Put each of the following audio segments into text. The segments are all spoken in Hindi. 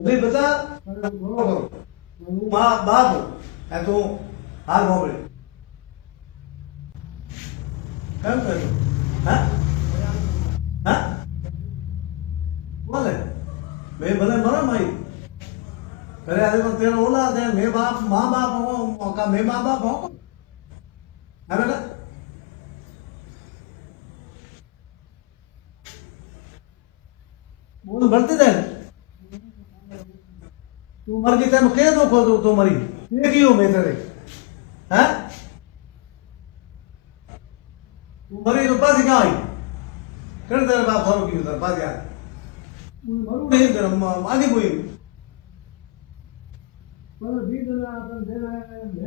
भाई बता बोलो माँ बाप है तो हाल मोबड़े कम कर हाँ हाँ बोले मैं भले मरा माई करे आदि को तेरा औलाद है मैं बाप माँ बाप हो का मैं माँ बाप हो है बेटा बोल बढ़ते दे तू मर गई तेरे कह दो को तू मरी ये क्यों मैं तेरे हैं तू मरी तो पास कहाँ आई कर तेरे बाप थोड़ा क्यों तेरे पास यार मरू नहीं तेरा आगे कोई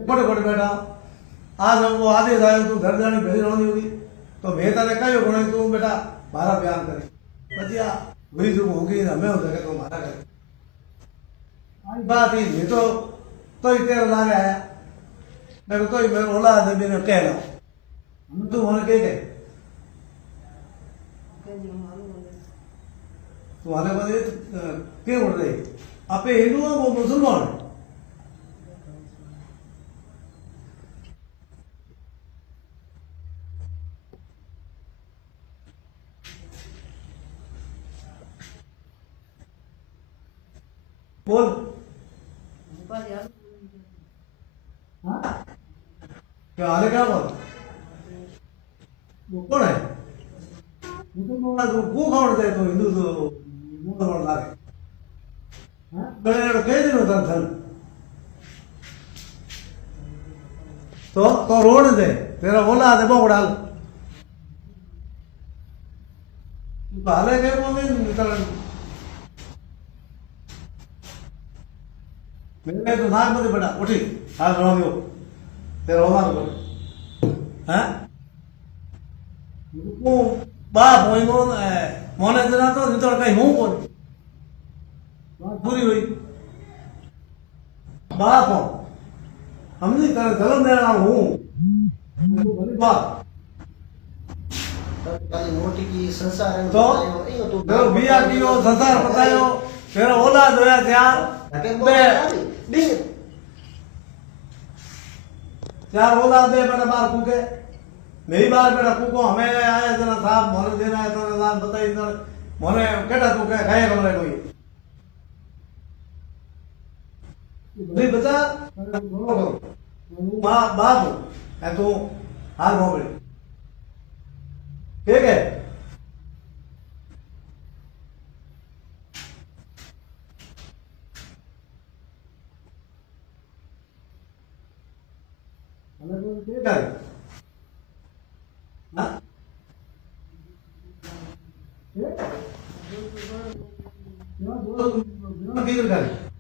बड़े बड़े बेटा आज हम वो आदेश आयो तू घर जाने भेज रही होगी तो मैं तेरे कहो गुण तू बेटा मारा बयान करे પછી આ हुई जो होगी हमें हो जाएगा तो मारा करे आई बात ही नहीं तो ही तेरा लागे आया मैं तो ही मेरे औलाद है मैंने कह रहा हम तू होने के तुम्हारे बदे क्या बोल रहे आप हिंदू है वो मुसलमान है बोल क्या हाल है क्या बोल वो कौन है मुसलमान तो वो कौन है तो हिंदू तो मुसलमान लागे गले कई दिन होता था तो रोड दे तेरा बोला दे बहुत डाल हाल है क्या बोल मैंने तो नाक मत बड़ा उठी हाल बना दियो तेरा होना तो हैं वो बाप होई को मोने जना तो नितर कहीं हूं कोन बात पूरी हुई बाप हो हम नहीं तेरा धर्म देना हूं भले बाप मोटी की संसार तो बिया कियो संसार बतायो तेरा औलाद होया त्यार चार औलाद दे बेटा बार कूके मेरी बार बेटा कूको हमें आए जना साहब मोने देना है तो नाम बताई तो मोने केटा तू के खाए कमरे कोई नहीं बता माँ बाप है तो हाल मोबड़े ठीक है ठीक है ना ठीक है